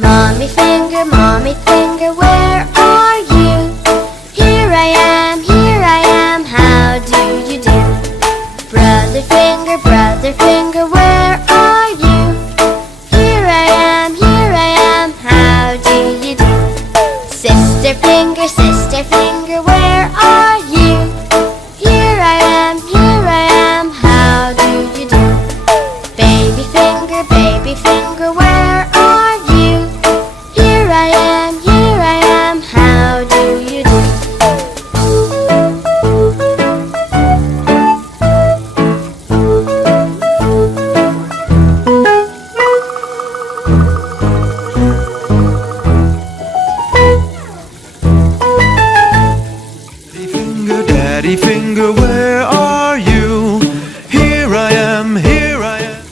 Mommy finger, where are you? Here I am, how do you do? Brother finger, where are you? Here I am, how do you do? Sister finger, where are you? Here I am, how do you do? Baby finger, where are you? Here I am, how do you do? Daddy finger, where are you? Here I am, here I am.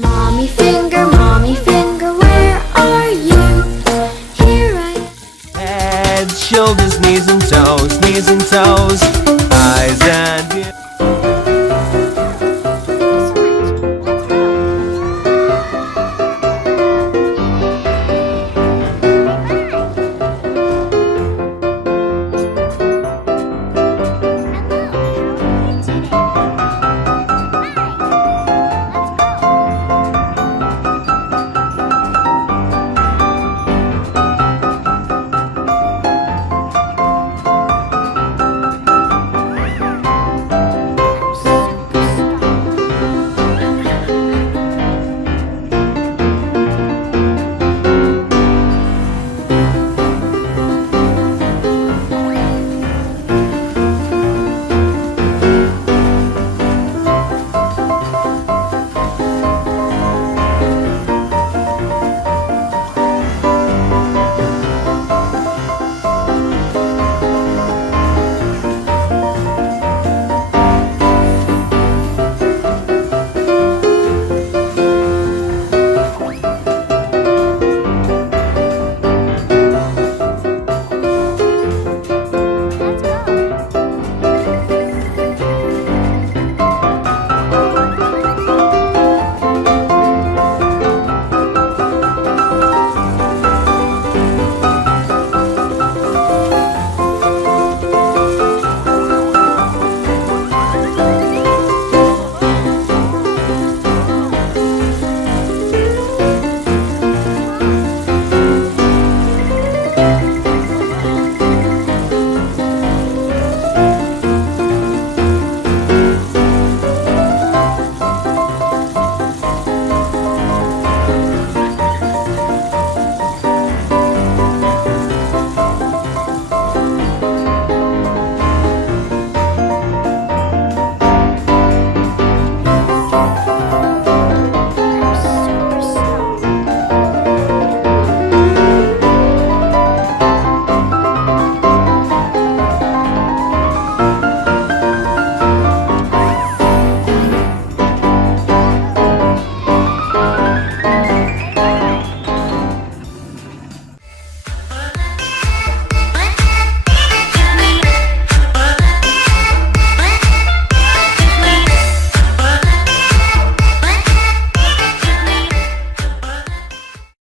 Mommy finger, where are you? Here I am. Head, shoulders, knees and toes,